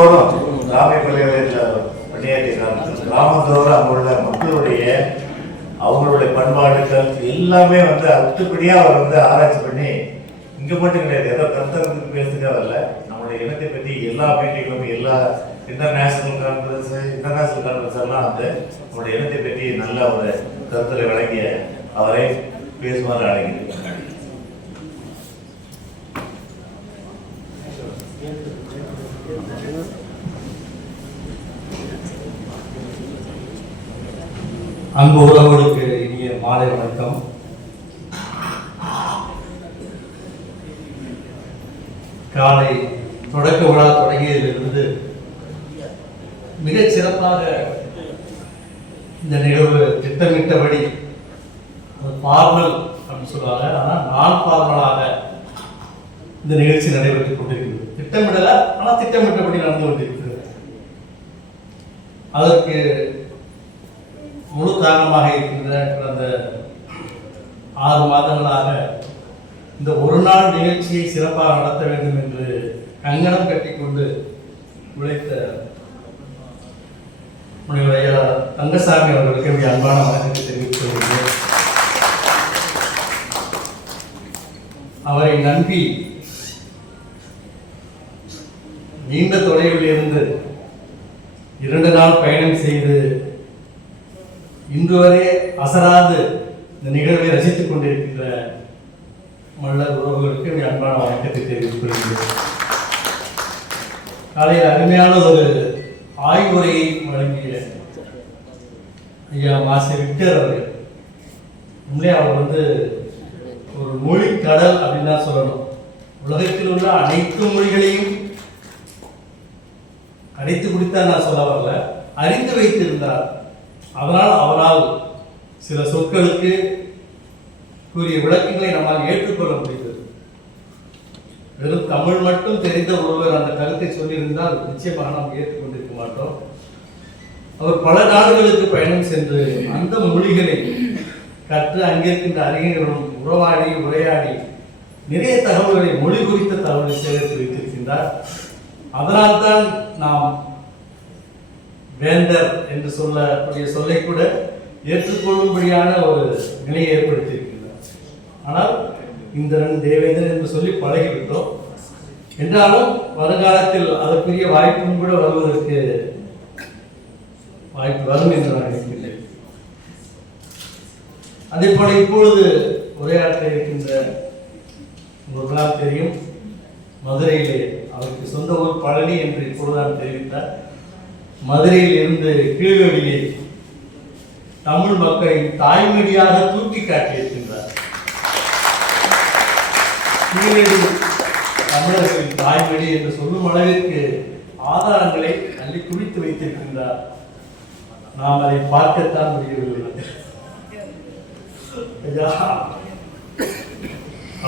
கிராமிய பள்ளிகளில் பணியாற்றினார்கள். கிராமத்தோடு அங்குள்ள மக்களுடைய அவங்களுடைய பண்பாடுகள் எல்லாமே அத்துப்படியாக அவர் ஆராய்ச்சி பண்ணி இங்கே மட்டும் கிடையாது, ஏதோ கருத்தரங்குக்கு பேசுகிறதே வரல, நம்மளுடைய இனத்தை பற்றி எல்லா மீட்டிங்களும் எல்லா இன்டர்நேஷனல் கான்ஃபரன்ஸ் எல்லாம் நம்மளுடைய இனத்தை பற்றி நல்ல ஒரு கருத்தரை வழங்கிய அவரை பேசுமாறு அழைக்கிறேன். அன்பு உறவுகளுக்கு இனிய மாலை வணக்கம். காலை தொடக்க விழா தொடங்கியதிலிருந்து மிகச் சிறப்பாக இந்த நிகழ்வு திட்டமிட்டபடி ஃபார்மல் அப்படின்னு சொல்லுவாங்க, ஆனால் நான் ஃபார்மலாக இந்த நிகழ்ச்சி நடைபெற்றுக் கொண்டிருக்கிறது. திட்டமிடல, ஆனால் திட்டமிட்டபடி நடந்து கொண்டிருக்கிறது. அதற்கு முழு காரணமாக இருக்கின்ற கடந்த 6 மாதங்களாக இந்த ஒரு நாள் நிகழ்ச்சியை சிறப்பாக நடத்த வேண்டும் என்று கங்கணம் கட்டிக்கொண்டு உழைத்த முனைவரையா தங்கசாமி அவர்களுக்கு அன்பான வணக்கத்தை தெரிவித்துக் கொள்கிறேன். அவரை நம்பி நீண்ட தொலைவில் இருந்து 2 நாள் பயணம் செய்து இன்று வரை அசராது இந்த நிகழ்வை ரசித்துக் கொண்டிருக்கின்ற மல்லர் உறவுகளுக்கு அன்பான வணக்கத்தை தெரிவித்துக் கொள்கிறேன். காலையில் அருமையான ஒரு ஆய்வுரையை வழங்கிய ஐயா மாஸ்டர் விக்டர் அவர்கள், உண்மையிலே அவர் ஒரு மொழி கடல் அப்படின்னு தான் சொல்லணும். உலகத்தில் உள்ள அனைத்து மொழிகளையும் அடைத்து குடித்தார் நான் சொல்ல வரல, அறிந்து வைத்திருந்தார். அதனால் அவரால் சில சொற்களுக்கு கூறிய விளக்கங்களை நம்மால் ஏற்றுக்கொள்ள முடிந்தது. வெறும் தமிழ் மட்டும் தெரிந்த ஒருவர் அந்த கருத்தை சொல்லியிருந்தால் நிச்சயமாக நாம் ஏற்றுக்கொண்டிருக்க மாட்டோம். அவர் பல நாடுகளுக்கு பயணம் சென்று அந்த மொழிகளை கற்று அங்கிருக்கின்ற அறிஞர்களும் உரையாடி நிறைய தகவல்களை, மொழி குறித்த தகவலை சேகரித்து வைத்திருக்கின்றார். அதனால்தான் நாம் வேந்தர் என்று சொல்லக்கூடிய சொல்லை கூட ஏற்றுக்கொள்ளும்படியான ஒரு நிலையை ஏற்படுத்தியிருக்கிறார். ஆனால் இந்திரன் தேவேந்திரன் என்று சொல்லி பழகிவிட்டோம். என்றாலும் வருங்காலத்தில் அதற்குரிய வாய்ப்பும் கூட வருவதற்கு வாய்ப்பு வரும் என்று நான் நினைக்கின்றேன். அதே போல இப்பொழுது உரையாற்ற இருக்கின்ற உங்களுக்கெல்லாம் தெரியும், மதுரையிலே அவருக்கு சொந்த ஊர் பழனி என்று இப்பொழுதுதான் தெரிவித்தார். மதுரையில் இருந்து கீழ்வெளியை தமிழ் மக்களின் தாய்மொழியாக தூக்கி காட்டியிருக்கின்றார். கீழடி தமிழர்களின் தாய்மொழி என்று சொல்லும் அளவிற்கு ஆதாரங்களை அள்ளி குவித்து வைத்திருக்கின்றார். நாம் அதை பார்க்கத்தான் முடியவில்லை.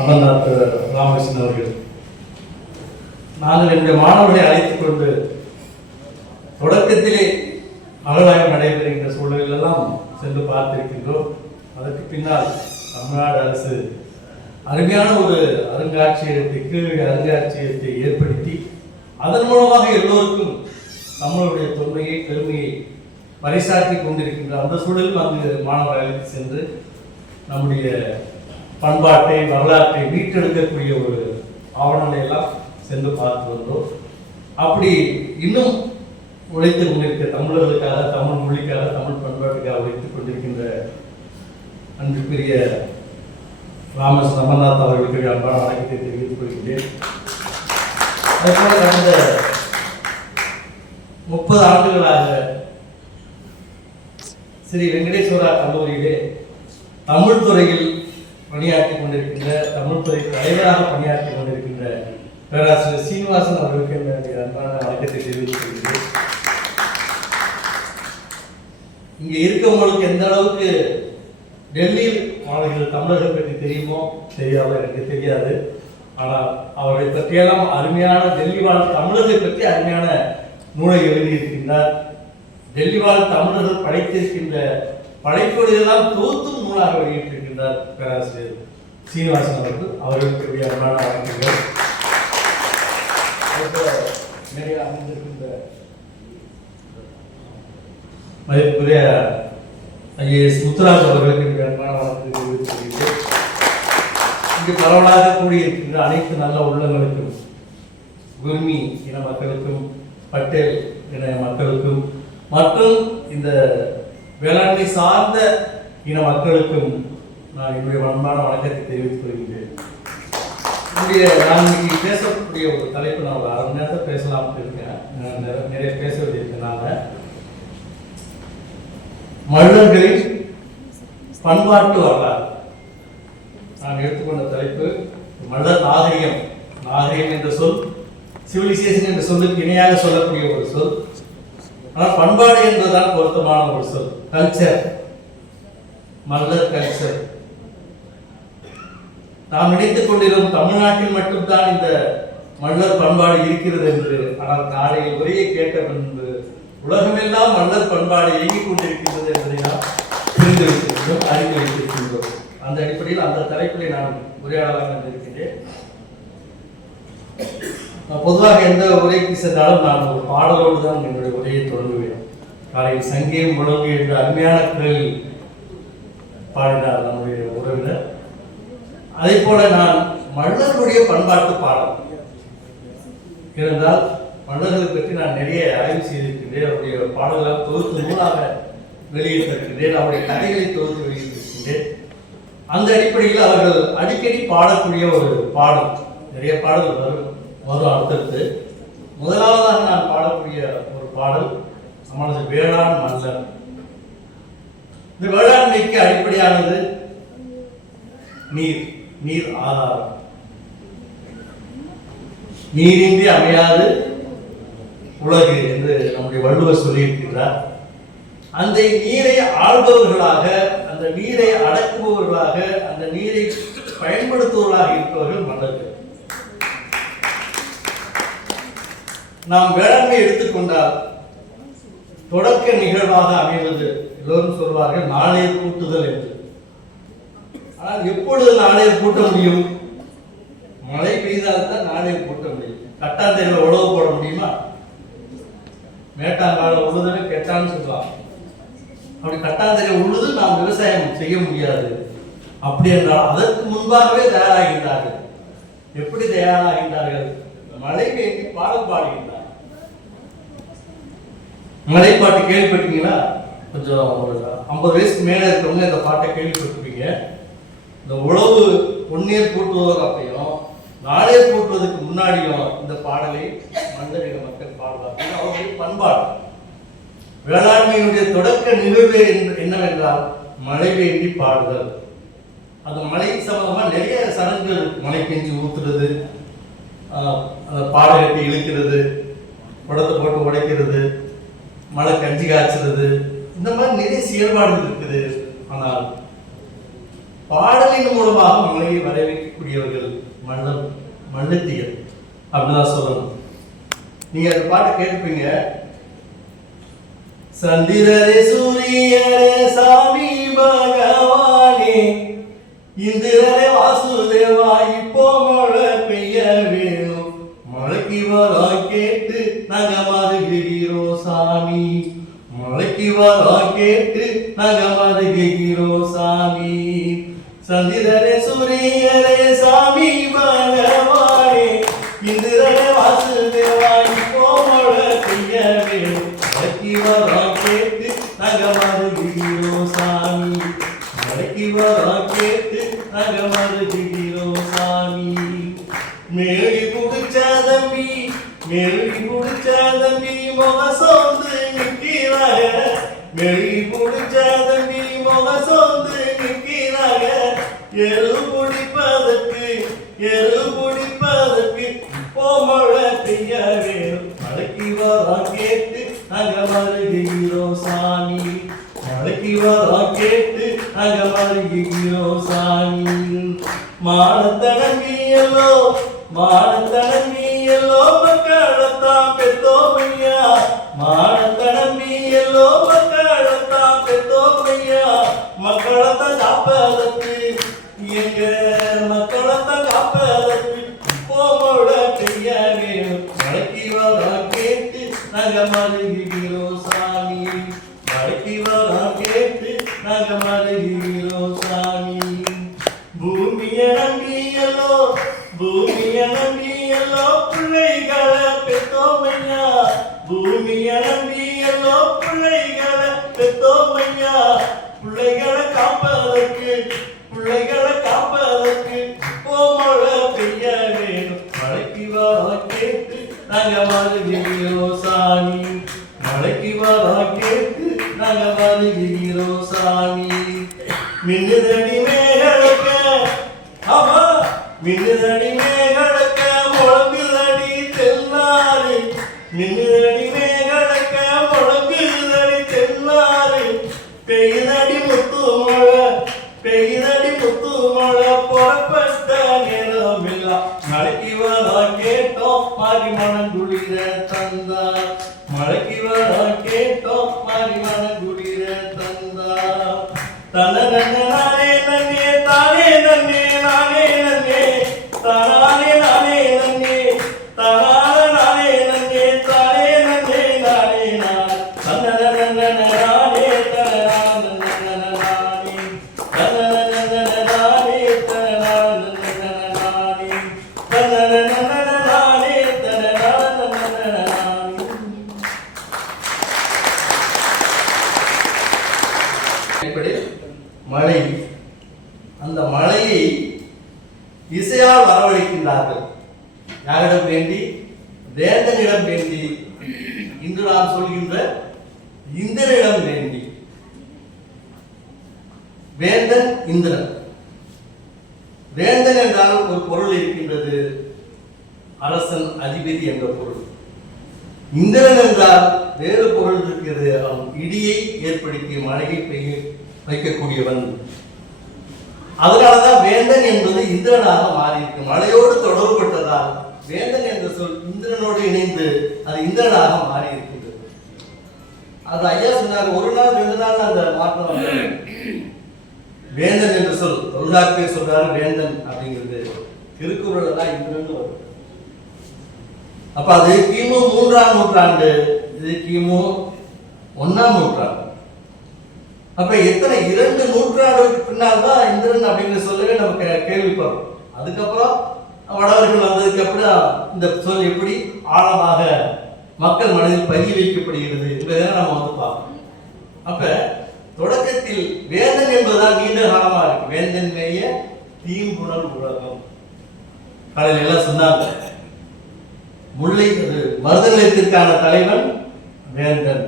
அமர்நாத் ராமகிருஷ்ணன் அவர்கள், நாங்கள் என்னுடைய மாணவர்களை அழைத்துக் கொண்டு தொடக்கத்திலே அகழாய்வு நடைபெறுகின்ற சூழலில் எல்லாம் சென்று பார்த்திருக்கின்றோம். அதற்கு பின்னால் தமிழ்நாடு அரசு அருமையான ஒரு அருங்காட்சியகத்தை, கீழடி அருங்காட்சியகத்தை ஏற்படுத்தி அதன் மூலமாக எல்லோருக்கும் நம்மளுடைய தொன்மையை, பெருமையை பறைசாற்றி கொண்டிருக்கின்ற அந்த சூழலில் அங்கு மாணவர்கள் அழைத்து சென்று நம்முடைய பண்பாட்டை, வரலாற்றை மீட்டெடுக்கக்கூடிய ஒரு ஆவணங்களை எல்லாம் சென்று பார்த்து வந்தோம். அப்படி இன்னும் உழைத்துக் கொண்டிருக்க தமிழர்களுக்காக, தமிழ் மொழிக்காக, தமிழ் பண்பாட்டுக்காக உழைத்துக் கொண்டிருக்கின்ற அன்புக்குரிய ராமஸ் அமர்நாத் அவர்களுக்கு அன்பான வணக்கத்தை தெரிவித்துக் கொள்கிறேன். அதுபோல கடந்த 30 ஆண்டுகளாக ஸ்ரீ வெங்கடேஸ்வரா கல்லூரியிலே தமிழ் துறையில் பணியாற்றிக் கொண்டிருக்கின்ற, தமிழ் துறை தலைவராக பணியாற்றிக் கொண்டிருக்கின்ற பேராசிரியர் சீனிவாசன் அவர்களுக்கு என்னுடைய அன்பான வணக்கத்தை தெரிவித்துக் கொள்கிறேன். இங்கே இருக்கவங்களுக்கு எந்த அளவுக்கு டெல்லியில் மாணவர்கள் தமிழர்கள் பற்றி தெரியுமோ தெரியாதோ எனக்கு தெரியாது. ஆனால் அவரை பற்றியெல்லாம் அருமையான டெல்லி வாழ் தமிழர்கள் பற்றி அருமையான நூலை எழுதியிருக்கின்றார். டெல்லி வாழ் தமிழர்கள் படைத்திருக்கின்ற படைப்புகளெல்லாம் தொகுத்தும் நூலாக வெளியிட்டிருக்கின்றார் பேராசிரியர் சீனிவாசன் அவர்களுக்கு அன்பான வணக்கங்கள். நிறைய அமைந்திருக்கின்ற மதிப்புக்குரிய ஐஏஎஸ் முத்துராஜ் அவர்களுக்கு அன்பான வணக்கத்தை தெரிவித்துக் இங்கு பரவலாக கூடியிருக்கின்ற அனைத்து நல்ல உள்ளங்களுக்கும், குர்மி இன மக்களுக்கும், பட்டேல் இன மக்களுக்கும் மற்றும் இந்த வேளாண்மை சார்ந்த இன மக்களுக்கும் நான் என்னுடைய அன்பான வணக்கத்தை தெரிவித்துக் கொள்கின்றேன். நான் இன்னைக்கு பேசக்கூடிய ஒரு தலைப்பு நான் ஒரு அரை மணி நேரத்தை பேசலாம்னு இருக்கேன். நிறைய பேச வேண்டியிருக்கனால மல்லர்களின் பண்பாட்டு வரலாறு நான் எடுத்துக்கொண்ட தலைப்பு மல்லர் நாகரிகம். நாகரிகம் என்ற சொல் சிவிலைசேஷன் என்ற சொல்லுக்கு இணையாக சொல்லக்கூடிய ஒரு சொல். ஆனால் பண்பாடு என்பதுதான் பொருத்தமான ஒரு சொல். கல்ச்சர், மல்லர் கல்ச்சர். நாம் நினைத்துக் கொண்டிருக்கும் தமிழ்நாட்டில் மட்டும்தான் இந்த மல்லர் பண்பாடு இருக்கிறது என்று. ஆனால் காலையில் உரையை கேட்ட பின்பு உலகமெல்லாம் மல்லர் பண்பாடு இயங்கிக் கொண்டிருக்கிறது என்பதை நாம் புரிந்து வைத்திருக்கிறோம், அறிந்து வைத்திருக்கின்றோம். அந்த அடிப்படையில் அந்த தலைப்பிலே நான் உரையாடலாக வந்திருக்கின்றேன். பொதுவாக எந்த உரைக்கு சென்றாலும் நான் ஒரு பாடலோடு தான் என்னுடைய உரையை தொடங்குவேன். காலையில் சங்கீதம் முழங்கு என்ற அருமையான குரல் பாடினார் நம்முடைய உறவினர். அதே போல நான் மல்லர்களுடைய பண்பாட்டு பாடல் இருந்தால் மல்லர்களை பற்றி நான் நிறைய ஆய்வு செய்திருக்கின்றேன். அவருடைய பாடல்களை தொகுத்து நூலாக வெளியிட்டிருக்கின்றேன். அவருடைய கதைகளை தொகுத்து வெளியிட்டிருக்கின்றேன். அந்த அடிப்படையில் அவர்கள் அடிக்கடி பாடக்கூடிய ஒரு பாடல், நிறைய பாடல்கள் வரும் அடுத்தடுத்து. முதலாவதாக நான் பாடக்கூடிய ஒரு பாடல் நம்மளது வேளாண் மல்லர். இந்த வேளாண்மைக்கு அடிப்படையானது நீர், நீர் ஆதாரம். நீரின்றி அமையாது உலகு என்று நம்முடைய வள்ளுவர் சொல்லியிருக்கிறார். அந்த நீரை ஆள்பவர்களாக, அந்த நீரை அடக்குபவர்களாக, அந்த நீரை பயன்படுத்துவர்களாக இருப்பவர்கள் மல்லர்கள். நாம் வேளாண்மை எடுத்துக்கொண்டால் தொடக்க நிகழ்வாக அமைவது எல்லோரும் சொல்வார்கள் நாளேர் கூட்டுதல் என்று. ஆனால் எப்பொழுது நாளேர் கூட்ட முடியும்? மழை பெய்தால் தான் நாளேர் கூட்ட முடியும். கட்டாந்தரையில் உழவு போட முடியுமா? மேட்டாங்கால உழுதுன்னு கெட்டான்னு சொல்லலாம். அப்படி கட்டாந்தரை உழுது நாம் விவசாயம் செய்ய முடியாது. அப்படி என்றால் அதற்கு முன்பாகவே தயாராகின்றார்கள். எப்படி தயாராகின்றார்கள்? மழை பெய்து பாடல் பாடுகின்றார். மலைப்பாட்டு கேள்விப்பட்டீங்களா? கொஞ்சம் ஒரு 50 வயசுக்கு மேல இருக்கவங்க இந்த பாட்டை கேள்விப்பட்டிருப்பீங்க. இந்த உழவு பொன்னீர் கூட்டுவதற்கு அப்பையும் நாளேர் கூட்டுவதற்கு முன்னாடியும் இந்த பாடலை மல்லரிக மக்கள் பாடுவார்கள். அவர்களுடைய பண்பாடு. வேளாண்மையினுடைய தொடக்க நிகழ்வு என்னவென்றால் மழை வேண்டி பாடுதல். அந்த மழை சம்பந்தமா நிறைய சடங்குகள், மழை பெஞ்சு ஊத்துறது, பாடை கட்டி இழுக்கிறது, குடத்தை போட்டு உடைக்கிறது, மழை கஞ்சி காய்ச்சறது, இந்த மாதிரி நிறைய செயல்பாடுகள் இருக்குது. ஆனால் பாடலின் மூலமாக மழையை வரவேற்கக்கூடியவர்கள் மல்லத்தியர் அப்படிதான் சொல்லணும். நீங்க அந்த பாட்டை கேட்பீங்க. சந்திரரே சூரியரே சாமி பகவானே, இந்திரரே வாசுதேவா, இப்போ மழை பெய்ய வேணும், மழைக்கு வரா கேட்டு நாங்க மருகிறோம் சாமி, மழைக்கு வரா கேட்டு நாங்க மருகிறோம் சாமி. சந்திரரே சூரியரே சாமி பகவானே, இந்திரரே வாசுதேவா, இப்போ மழை பெய்ய வேணும், மழைக்கு வரா கேட்டு நாங்க மருகிறோம் சாமி, மழைக்கு வரா கேட்டு நாங்க மருகிறோம் சாமி. மேலி குடிச்ச தம்பி, மேலி குடிச்ச தம்பி முகசோந்து நிற்கிறாங்க, மேலி குடிச்ச தம்பி முகசோந்து நிற்கிறாங்க, எரு குடிப்பதற்கு இப்போ மழை பெய்ய வேணும், மழைக்கு வரா கேட்டு நாங்க மருகிறோம் சாமி, மழைக்கு வரா கேட்டு நாங்க மருகிறோம் சாமி. மானத்தனமியலோ மக்களத்தான் பெத்தோமையா, மானத்தனமியலோ மக்களத்தான் பெத்தோமையா, மக்களத்தான் காப்பதற்கு, எங்க மக்களத்தான் காப்பதற்கு இப்போ மழை பெய்ய வேணும், மழைக்கு வரா நாங்க மருகிறோம் சாமி, மழைக்கு வரம் கேட்டு நாங்க மருகிறோம் சாமி. பூமிய நம்பியல்லோ, பூமிய நம்பியல்லோ பிள்ளைகளை பெத்தோமையா, பூமிய நம்பியல்லோ பிள்ளைகளை பெத்தோமையா. பிள்ளைகளை காப்பதற்கு, பிள்ளைகளை காப்பதற்கு மழை பெய்ய வேணும், மழைக்கு வரம் கேட்டு நாங்க மருகிறோம் சாமி, மழைக்கு வரம் கேட்டு நாங்க மருகிறோம் சாமி. மின்னுதடி மேகலக்க, ஆமா மின்னுதடி மேகலக்க முழங்குதடி தென்னாறு, மின்னுதடி மேகலக்க முழங்குதடி தென்னாறு. பெய்தடி முத்து மழை, பெய்தடி முத்து மழை புறப்பட்ட நேரம் எல்லாம் மழைக்கு வரம் கேட்டோம் மாறி மனம் குளிர தந்தா, மழைக்கு வரம் கேட்டோம் மாறி மனம் குளிர தந்தா. தன்ன நானே நன்னே தானே நன்னே நானே நன்னே தானே நானே நன்னே தான நானே நன்னே தானே நன்னே நானே நான் தன்ன நானே நானே மழை, அந்த மழையை இசையால் வரவழைக்கின்றார்கள். யாரிடம் வேண்டி? வேந்தனிடம் வேண்டி. இன்று நாம் சொல்கின்ற இந்திரனிடம் வேண்டி. வேந்தன் இந்திரன். வேந்தன் என்றால் ஒரு பொருள் இருக்கின்றது, அரசன் அதிபதி என்ற பொருள். இந்திரன் என்றால் வேறு பொருள் இருக்கிறது, அவன் இடியை ஏற்படுத்தி மழையை பெய்ய வைக்கக்கூடியவன். அதனாலதான் வேந்தன் என்பது இந்திரனாக மாறி இருக்கு. மழையோடு தொடர்பட்டதால் வேந்தன் என்ற சொல் இந்திரனோடு இணைந்து அது இந்திரனாக மாறி இருக்கின்றது. அது ஐயா சொன்னார், ஒரு நாள் 2 நாள் அந்த மாற்றம் வந்தது. வேந்தன் என்ற சொல் தொல்காப்பியர் சொல்றாரு வேந்தன் அப்படிங்கிறது, திருக்குறள் தான் இந்திரன் வரும். அப்ப அது கிமு 3ஆம் நூற்றாண்டு, இது கிமு 1ஆம் நூற்றாண்டு. அப்ப எத்தனை 2 நூற்றாண்டுக்கு பின்னால் தான் இந்திரன் அப்படிங்கிற சொல்லவே நமக்கு கேள்விப்படும். அதுக்கப்புறம் வடவர்கள் வந்ததுக்கு அப்புறம் இந்த சொல் எப்படி ஆழமாக மக்கள் மனதில் பதிய வைக்கப்படுகிறது என்பதை நம்ம வந்து பார்ப்போம். அப்ப தொடக்கத்தில் வேந்தன் என்பதுதான் நீண்ட காலமா இருக்கு. வேந்தன் மேய தீம்புணல் உலகம். காலையில் எல்லாம் சொன்னாங்க, முல்லை மருத நிலத்திற்கான தலைவன் வேந்தன்.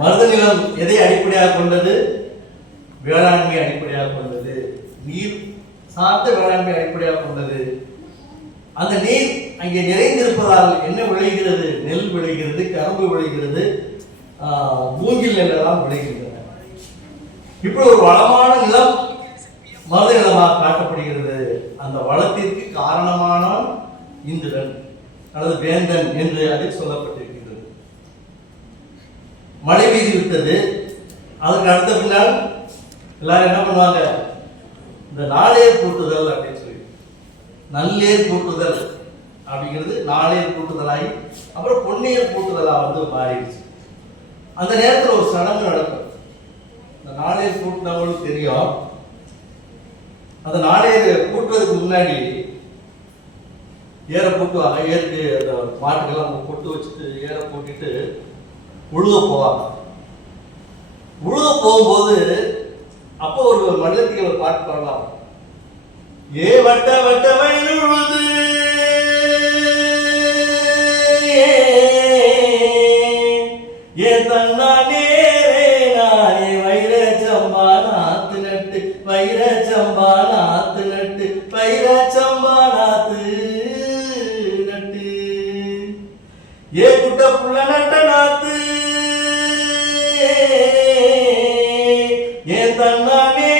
மருத நிலம் எதை அடிப்படையாக கொண்டது? வேளாண்மை அடிப்படையாக கொண்டது, நீர் சார்ந்த வேளாண்மை அடிப்படையாக கொண்டது. அந்த நீர் அங்கே நிறைந்திருப்பதால் என்ன விளைகிறது? நெல் விளைகிறது, கரும்பு விளைகிறது, மூங்கில் நெல்லெல்லாம் விளைகின்றன. இப்படி ஒரு வளமான நிலம் மருத நிலமாக காட்டப்படுகிறது. அந்த வளத்திற்கு காரணமானவன் இந்திரன் அல்லது வேந்தன் என்று அதில் சொல்லப்பட்டிருக்கிறது. மழை பெய்து விட்டது. அதுக்கு அடுத்த பின்னால் எல்லாரும் என்ன பண்ணுவாங்க? இந்த நாளேர் கூட்டுதல் அப்படின்னு சொல்லி, நல்லேர் கூட்டுதல் அப்படிங்கிறது நாளேர் கூட்டுதலாகி அப்புறம் பொன்னேர் கூட்டுதலா வந்து மாறிடுச்சு. அந்த நேரத்தில் ஒரு சடங்கு நடக்கும். இந்த நாளேர் கூட்டினவங்களுக்கு தெரியும். அந்த நாளேர் கூட்டுறதுக்கு முன்னாடி ஏற போட்டுவாங்க. ஏருக்கு அந்த மாட்டுக்கெல்லாம் பொட்டு வச்சுட்டு ஏற போட்டுட்டு உழுக போவாங்க. உழுக போகும்போது அப்போ ஒரு மண்டலத்துக்கு ஒரு பாட்டு பாடலாம். ஏ வட்ட வட்ட வயல் உழுது ஏ தன்னானே நானே வைர சம்பா நாத்து நட்டு வைர சம்பா நாத்து நட்டு வைர சம்பா நாத்து நட்டு ஏ குட்ட புள்ள நட்ட நாத்து ஏன் தன்னானே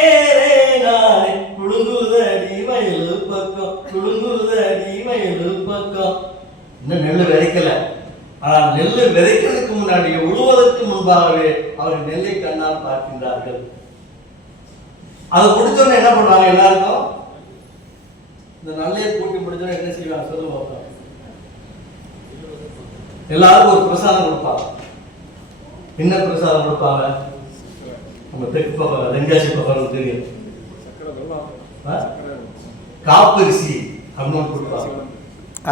நானே குழுங்குதடி வயலு பக்கம் குழுங்குதடி வயலு பக்கம். இன்னும் நெல் விதைக்கல. ஆனால் நெல் விதைக்கிறதுக்கு முன்னாடி உழுவதற்கு முன்பாகவே அவர்கள் நெல்லை கண்ணால் பார்க்கின்றார்கள். அதை முடிச்சோன்னு என்ன பண்ணுவாங்க? எல்லாருக்கும் இந்த நல்லே கூட்டி முடிச்சோன்னு என்ன செய்வாங்க? சொல்லுவாங்க. எல்லாருக்கும் ஒரு பிரசாதம் கொடுப்பாங்க. என்ன பிரசாதம் கொடுப்பாங்க? நம்ம தெற்கு பக்கம் தென்காசி பக்கம் தெரியும், காப்பரிசி அப்படின்னு கொடுப்பாங்க.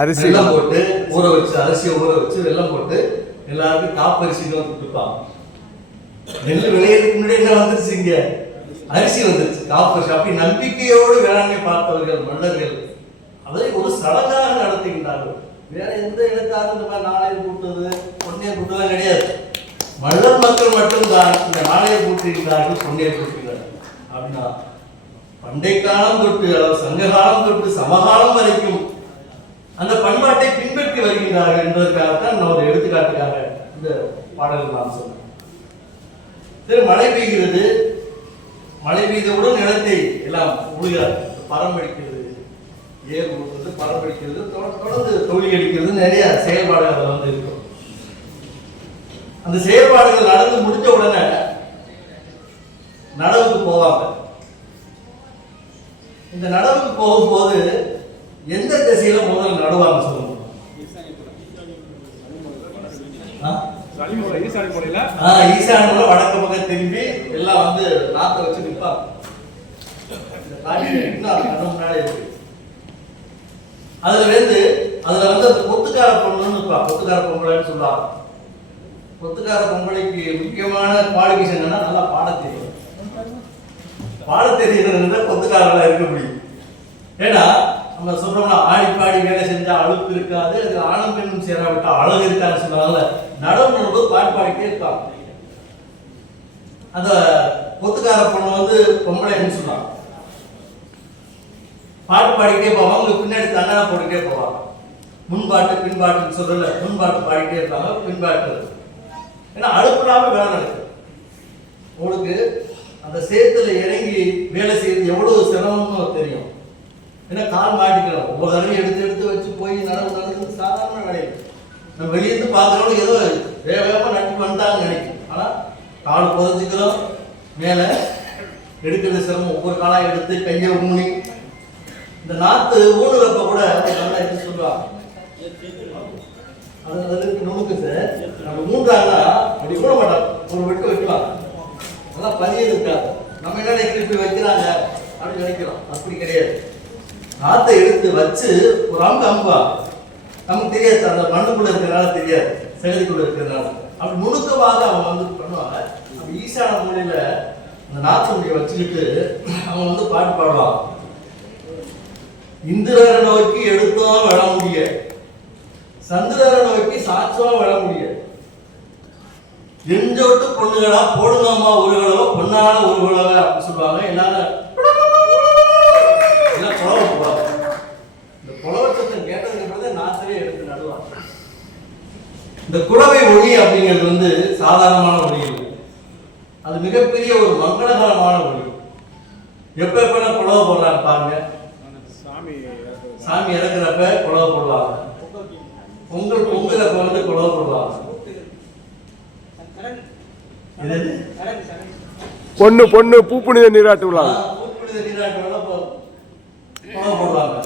அரிசி வெள்ளம் போட்டு ஊற வச்சு, அரிசியை ஊற வச்சு வெள்ளம் போட்டு எல்லாருக்கும் காப்பரிசின்னு வந்து கொடுப்பாங்க. நெல் விளையிறதுக்கு முன்னாடி என்ன வந்துருச்சு, இங்க அரிசி வந்துருச்சு, காப்பரிசி. அப்படி நம்பிக்கையோடு வேளாண்மை பார்த்தவர்கள் மன்னர்கள் அதை ஒரு சடங்காக நடத்துகின்றார்கள். வேற எந்த இடத்தாலும் இந்த மாதிரி நாளையர் கூட்டுறது பொன்னியர் கூட்டுலாம் கிடையாது. மல்லர் மக்கள் மட்டும்தான் இந்த நாளையர் கூட்டுகிறார்கள், பொன்னியர் கூட்டுகிறார்கள். அப்படின்னா பண்டை காலம் தொட்டு சங்க காலம் தொட்டு சமகாலம் வரைக்கும் அந்த பண்பாட்டை பின்பற்றி வருகின்றார்கள் என்பதற்காகத்தான் நான் ஒரு எடுத்துக்காட்டுக்காக இந்த பாடல்கள் நான் சொன்னேன். மழை பெய்கிறது, மழை பெய்தவுடன் நிலத்தை எல்லாம் உழுகிறார், பரம்படிக்கிறது, ஏர் ஊற்றுறது, பரம்படிக்கிறது, தொடர்ந்து தொழில் அடிக்கிறது, நிறைய செயல்பாடுகள் வந்து இருக்கும். அந்த செயல்பாடுகள் நடந்து முடிஞ்ச உடனே நடவுக்கு போவாங்க. இந்த நடவுக்கு போகும்போது எந்த திசையில முதல்ல நடுவாங்க சொல்லுங்க? ஈசான மூலை வடக்கு பக்கம் திரும்பி எல்லாம் வந்து நாத்த வச்சு நிற்பாங்க. இருக்கு அதுல வந்து அந்த கொத்துக்கார பொண்ணுன்னு இருப்பா. கொத்துக்கார பொம்பளைன்னு சொல்லுவாங்க. கொத்துக்கார பொம்பளைக்கு முக்கியமான குவாலிஃபிகேஷன் என்னன்னா நல்லா பாட தெரியும். பாட தெரியுதுன்னு கொத்துக்காரங்களா இருக்க முடியும். ஏன்னா நம்ம சொல்றோம்னா ஆடி பாடி வேலை செஞ்சா அழுப்பு இருக்காது, அது ஆணும் பெண்ணும் சேராவிட்டா அழகு இருக்கான்னு சொல்றாங்கல்ல. நடவு நடும்போது பாட்டு பாடிட்டே இருப்பாங்க. அந்த கொத்துக்கார பொண்ணு வந்து பொம்பளைன்னு சொல்றாங்க. பாட்டு பாடிக்கிட்டே போவாங்க, அவங்க பின்னாடி தண்டனை போட்டுக்கிட்டே போவாங்க. முன்பாட்டு பின்பாட்டுன்னு சொல்றல, முன்பாட்டு பாடிக்கிட்டே இருப்பாங்க, பின்பாட்டு. ஏன்னா அழுப்புடாம வேலை நடக்குது. உங்களுக்கு அந்த சேத்துல இறங்கி வேலை செய்யறது எவ்வளவு சிரமம்னு தெரியும். ஏன்னா கால் மாட்டிக்கிறோம், ஒவ்வொரு தடவை எடுத்து எடுத்து வச்சு போய் நடந்து சாதாரண வேலை. நம்ம வெளியிருந்து பார்க்குறவங்க ஏதோ வேகமா நட்டு பண்ணிட்டாங்கன்னு நினைக்கும். ஆனா கால் புதைச்சிக்கிறோம், மேல எடுக்கிறது சிரமம். ஒவ்வொரு காலாக எடுத்து கையை ஊனி இந்த நாத்து ஊனுறப்ப கூட நல்லா எடுத்து சொல்லுவாங்க. அதுக்கு நுணுக்கு சார் நம்ம ஊன்றாங்கன்னா அப்படி ஊன மாட்டோம், ஒரு வெட்டு வெட்டுவாங்க. நல்லா பதியது இருக்காது. நம்ம என்ன நினைக்கிறோம், இப்படி வைக்கிறாங்க அப்படின்னு நினைக்கிறோம். அப்படி கிடையாது. நாத்தை எடுத்து வச்சு ஒரு அம்புவா, நமக்கு தெரியாது, அந்த மண்ணுக்குள்ள இருக்கிறதுனால தெரியாது, செகதிக்குள்ள இருக்கிறதுனால. அப்படி நுணுக்கமாக அவங்க வந்து பண்ணுவாங்க. அப்படி ஈசான மூலையில அந்த நாத்து முடிய வச்சுக்கிட்டு அவங்க வந்து பாட்டு பாடுவாங்க. இந்திரரை நோக்கி எடுத்தோம் விழ முடிய, சந்திரரை நோக்கி சாட்சம் விழ முடிய, எஞ்சோட்டு பொண்ணுகளா போடுங்கம்மா ஒரு கலவை, பொண்ணான ஒரு கலவை அப்படின்னு சொல்லுவாங்க. எல்லாரும் புலவை போவாங்க. இந்த புலவை சத்தம் கேட்டதுக்கு பிறகு நாத்திலே எடுத்து நடுவாங்க. இந்த குலவை ஒளி அப்படிங்கிறது வந்து சாதாரணமான ஒளி இல்லை, அது மிகப்பெரிய ஒரு மங்களகரமான ஒளி. எப்ப எப்ப புலவை போடுறாங்க பாருங்க. சாமி இறக்குறப்ப புலவை போடுவாங்க, பொங்கலப்ப வந்து புலவை போடுவாங்க. பொண்ணு பொண்ணு பூப்புனித நீராட்டு விழா, பூப்புனித நீராட்டு விழா புலவை போடுவாங்க.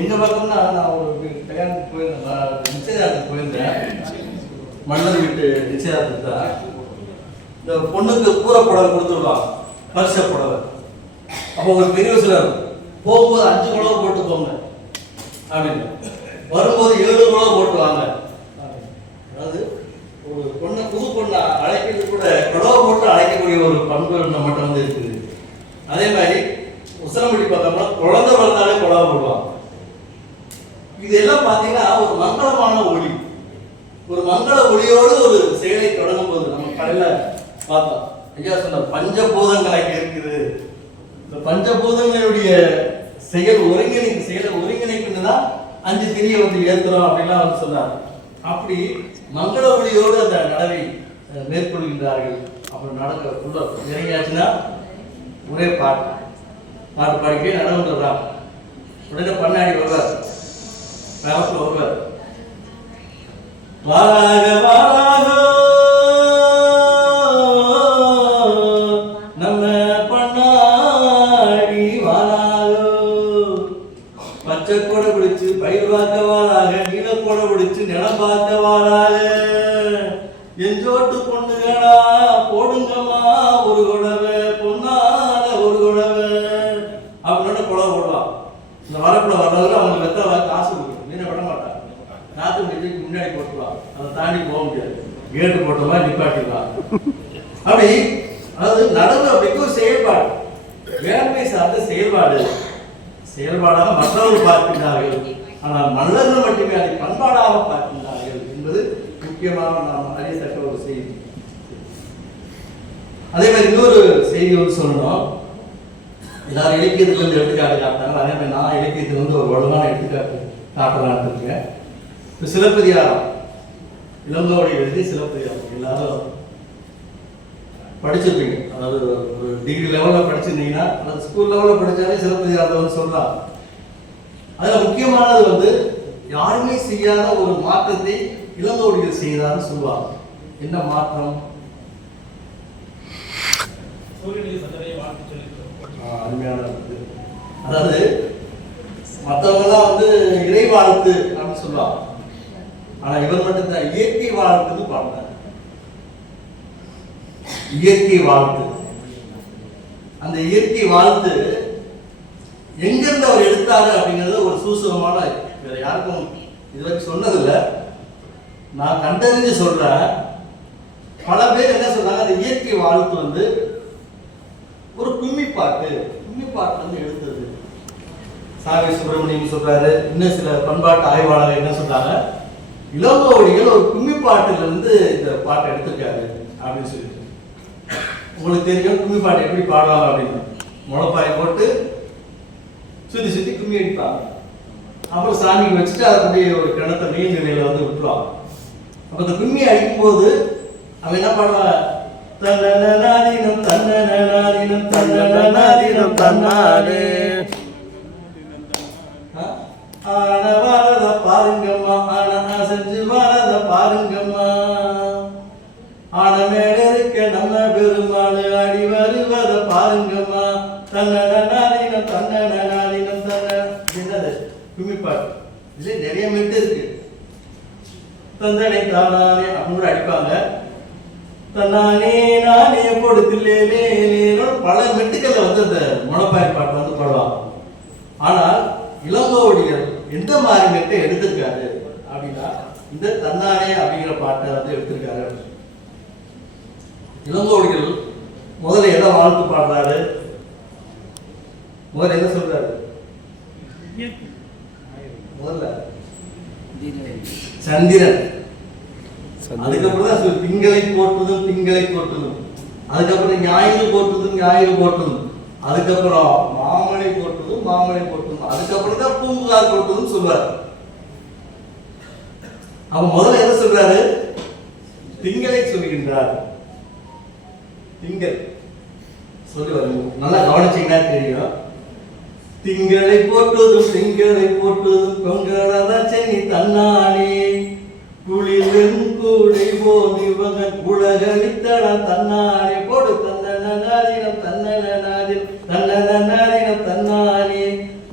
எங்க பக்கம்னா நான் ஒரு கல்யாணத்துக்கு போயிருந்தேன், நிச்சயதார்த்தத்துக்கு போயிருந்தேன். மன்னர் வீட்டு நிச்சயதார்த்தத்தை இந்த பொண்ணுக்கு கூரை புடவை கொடுத்துருவாங்க, பரிச புடவை. அப்போ ஒரு பெரிய சிலர் போகும்போது 5 குலவை போட்டு போங்க அப்படின்னு, வரும்போது 7 குலவை போட்டு வாங்க. அதாவது ஒரு பொண்ணை புது பொண்ணை அழைக்கிறது கூட குலவை போட்டு அழைக்கக்கூடிய ஒரு பண்பு நம்மகிட்ட வந்து இருக்குது. அதே மாதிரி உசரம்படி பார்த்தோம்னா குழந்தை பிறந்தாலே குலவை போடுவாங்க. இதெல்லாம் பார்த்தீங்கன்னா ஒரு மங்களமான ஒளி, ஒரு மங்கள ஒளியோடு ஒரு செயலை தொடங்கும் போது நம்ம கடையில பார்த்தோம். ஐயா சொன்ன பஞ்சபூதங்கள் அங்கே இருக்குது. இந்த பஞ்சபூதங்களுடைய செயலை ஒருங்கிணைக்குன்னு 5 திரியை வந்து ஏற்றுறோம் அப்படின்லாம் வந்து சொன்னார். அப்படி மங்கள ஒளியோடு அந்த நடவை மேற்கொள்கின்றார்கள். அப்புறம் நடக்க இறங்கியாச்சுன்னா ஒரே பாட்டு பாடிக்கே நடந்துடுறாங்க. உடனே பண்ணாடி வருவார், கிராமத்தில் வருவார். வாராக வாராக நம்ம பண்ணாடி வாராக, பச்சை கூட பிடிச்சு பயிர் பார்க்க வாராக, நீல கூட பிடிச்சு நிலம் பார்க்க வாராக, எஞ்சோட்டு பொண்ணுகளா போடுங்கம்மா ஒரு குழவை பொண்ணால ஒரு குழவை அப்படின்னு குழவை போடுவான். இந்த வரப்புல வர்றதுல அவங்க வெத்தலை காசு கொடுக்கும், மீன விட மாட்டாங்க. நாத்து முடிச்சுக்கு முன்னாடி போட்டுருவான், அதை தாண்டி போக முடியாது, கேட்டு போட்ட மாதிரி நிப்பாட்டிடுவான். அப்படி அதாவது நடவு அப்படிக்கு ஒரு செயல்பாடு, வேளாண்மை சார்ந்த செயல்பாடாக மற்றவர்கள் பார்க்கின்றார்கள். ஆனால் மல்லர்கள் மட்டுமே அதை பண்பாடாக பார்க்கின்றார்கள் என்பது முக்கியமாக நாம் அறியத்தக்க ஒரு செய்தி. அதே மாதிரி இன்னொரு செய்தி வந்து சொல்லணும். எல்லாரும் இலக்கியத்திலிருந்து எடுத்துக்காட்டு காட்டினாங்க, அதே மாதிரி நான் இலக்கியத்திலிருந்து ஒரு வலுவான எடுத்துக்காட்டு காட்டலான்னு இருக்கேன். இப்போ சிலப்பதிகாரம், இளங்கோவடி எழுதி சிலப்பதிகாரம் எல்லாரும் படிச்சிருப்பீங்க. அதாவது ஒரு டிகிரி லெவலில் படிச்சிருந்தீங்கன்னா அல்லது ஸ்கூல் லெவலில் படித்தாலே சிலப்பதிகாரத்தை வந்து சொல்லலாம். அதில் முக்கியமானது வந்து யாருமே செய்யாத ஒரு மாற்றத்தை இளங்கோவடிகள் செய்தார்னு சொல்லுவாங்க. என்ன மாற்றம்? அருமையான, அதாவது மற்றவங்கெல்லாம் வந்து இறை வாழ்த்து அப்படின்னு சொல்லுவாங்க, ஆனா இவர் மட்டும் தான் இயற்கை வாழ்த்துன்னு பாடுறார். இயற்கை வாழ்த்து, அந்த இயற்கை வாழ்த்து எங்கிருந்து அவர் எடுத்தாரு அப்படிங்கிறது ஒரு சூசகமான, வேற யாருக்கும் இதுவரைக்கும் சொன்னதில்லை, நான் கண்டறிஞ்சு சொல்றேன். பல பேர் என்ன சொல்றாங்க, அந்த இயற்கை வாழ்த்து வந்து ஒரு கும்மி பாட்டு வந்து எடுத்தது. சாவி சுப்பிரமணியம் சொல்றாரு, இன்னும் சில பண்பாட்டு ஆய்வாளர்கள் என்ன சொல்றாங்க, இளங்கோவடிகள் ஒரு கும்மி பாட்டுல இருந்து இந்த பாட்டை எடுத்திருக்காரு அப்படின்னு சொல்லி. உங்களுக்கு தெரியும் கும்மி பாட்டு எப்படி பாடுவாங்க அப்படின்னு, முளைப்பாயை போட்டு சுத்தி சுத்தி கும்மி அடிப்பாங்க, அப்புறம் சாமிக்கு வச்சுட்டு அதை ஒரு கிணத்தை நீர் நிலையில வந்து விட்டுருவாங்க. அப்ப இந்த கும்மி அடிக்கும் போது அவன் என்ன பாடுவான், தன்னநாதினம் தன்னநாதினம் தன்னநாதினம் தன்னானே, ஆன வரத பாருங்கம்மா, ஆன செஞ்சு வரத பாருங்கம்மா, ஆன மேல இருக்க நம்ம பெருமாள் அடி வருவத பாருங்கம்மா, தன்னநாதினம் தன்னநாதினம் தன்ன. என்னது கும்மிப்பாட்டு, இதுல நிறைய மெட்டு இருக்கு. தந்தனை தானானே அப்படின்னு கூட அடிப்பாங்க, தன்னானே நானே கொடுத்தில்லே பல மெட்டுக்கள் வந்து அந்த முளைப்பாரி பாட்டு வந்து பாடுவாங்க. ஆனால் இளங்கோவடிகள் எந்த மாதிரி மெட்டை எடுத்திருக்காரு அப்படின்னா இந்த தன்னானே அப்படிங்கிற பாட்டை வந்து எடுத்திருக்காரு. இளங்கோவடிகள் முதல்ல எதை வாழ்த்து பாடுறாரு, முதல்ல என்ன சொல்றாரு, முதல்ல சந்திரன், அதுக்கப்புறம் தான் திங்களை போற்றுதும் திங்களை போற்றுதும், அதுக்கப்புறம் ஞாயிறு போற்றுதும் ஞாயிறு போற்றுதும், அதுக்கப்புறம் மாமலை போற்றுதும் மாமலை போற்றுதும், அதுக்கப்புறம் தான் பூம்புகார் போற்றுதும் சொல்வார். அப்ப முதல்ல என்ன சொல்றாரு, திங்களை சொல்கின்றார். திங்கள் சொல்லி வருங்க, நல்லா கவனிச்சீங்கன்னா தெரியும். திங்களை போற்றுதும் திங்களை போற்றுதும் கொங்கடதான் சென்னி தன்னானே, குளிரும் கூடை போது இவங்க குலகழித்தடம் தன்னானே, போடு தன்னநாதினம் தன்னநாதினம் தன்னநாதினம் தன்னானே,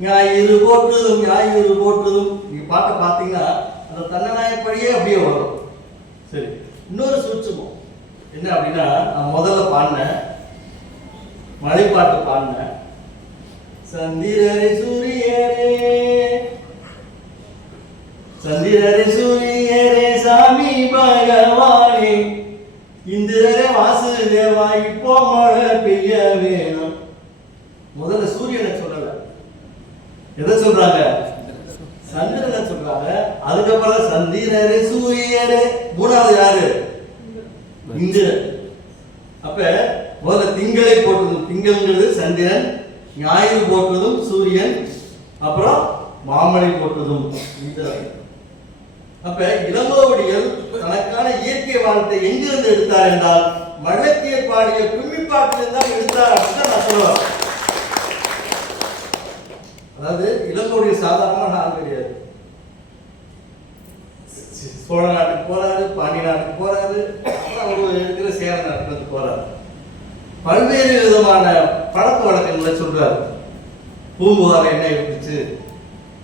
ஞாயிறு போற்றுதும் ஞாயிறு போற்றுதும். நீங்க பாட்டை பார்த்தீங்கன்னா அந்த தன்னநாயப்படியே அப்படியே வரும். சரி, இன்னொரு சூட்சுமம் என்ன அப்படின்னா, நான் முதல்ல பாடினேன் மழைப்பாட்டு பாடினேன், சந்திரரே சூரியரே சந்திரரே சூரியரே சாமி பகவானே, இந்திரரே வாசுதேவா இப்போ மழை பெய்ய வேணும். முதல்ல சூரியனை சொல்லல, எதை சொல்றாங்க, சந்திரனை சொல்றாங்க. அதுக்கப்புறம் சந்திரரே சூரியரே, மூணாவது யாரு, இந்திரன். அப்ப முதல்ல திங்களை போட்டதும், திங்கள்ங்கிறது சந்திரன், ஞாயிறு போட்டதும் சூரியன், அப்புறம் மாமலை போட்டதும் இந்திரன். அப்ப இளங்கோவடிகள் தனக்கான இயற்கை வாழ்த்தை எங்கிருந்து எடுத்தார் என்றால் மழக்கிய பாடிய கும்மிப்பாட்டிலிருந்து தான் எடுத்தார் அப்படின்னு நான் சொல்லுவேன். அதாவது இளங்கோவடிகள் சாதாரணமான ஆள் கிடையாது. சோழ நாட்டுக்கு போறாரு, பாண்டிய நாட்டுக்கு போறாரு, அவர் இருக்கிற சேர நாட்டுக்கு போறாரு. பல்வேறு விதமான பழக்க வழக்கங்களை சொல்றாரு. பூம்புகார் என்ன இருந்துச்சு,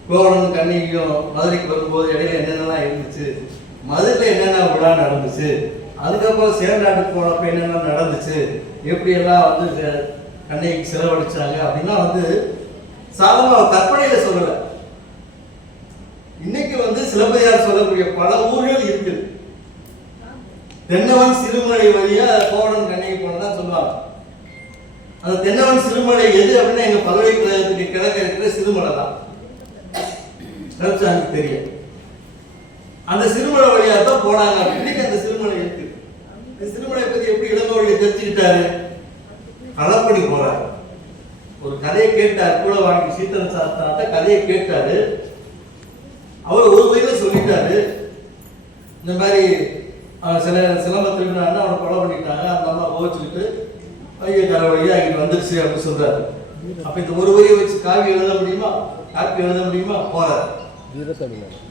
கோவலனும் கண்ணியும் மதுரைக்கு வரும்போது இடையில என்னென்னலாம் இருந்துச்சு, மதுரையில் என்னென்ன விழா நடந்துச்சு, அதுக்கப்புறம் சேரநாட்டுக்கு போனப்ப என்னென்ன நடந்துச்சு, எப்படியெல்லாம் வந்து கண்ணைக்கு செலவழிச்சாங்க அப்படின்னா வந்து சாதாரண கற்பனையில சொல்லலை. இன்னைக்கு வந்து சிலப்பதிகாரம் சொல்லக்கூடிய பல ஊர்கள் இருக்குது. தென்னவன் சிறுமலை வழியா கோவணன் கண்ணைக்கு போனதான் சொல்லுவாங்க. அந்த தென்னவன் சிறுமலை எது அப்படின்னா எங்க பல்கலைக்கழகத்துக்கு கிழக்க இருக்கிற சிறுமலை தான். தெரியும். அந்த சிறுமலை வழியா தான் போனாங்க. இன்னைக்கு அந்த சிறுமலை இருக்கு. இந்த சிறுமலை பத்தி எப்படி இளங்கோவடிகள் தெரிஞ்சுக்கிட்டாரு? களப்பணி போறாரு. ஒரு கதையை கேட்டார். கூட வாங்கி சீத்தன் சாஸ்திரத்தை கதையை கேட்டாரு. அவர் ஒரு வகையில சொல்லிட்டாரு, இந்த மாதிரி சிலம்ப திருநாள் அவனை கொலை பண்ணிட்டாங்க, அந்த அம்மா கோவிச்சுக்கிட்டு ஐயோ கரவழியா இங்க வந்துருச்சு அப்படின்னு சொல்றாரு. அப்ப இந்த ஒரு வரியை வச்சு காவி எழுத முடியுமா? காப்பி எழுத முடியுமா? போறாரு,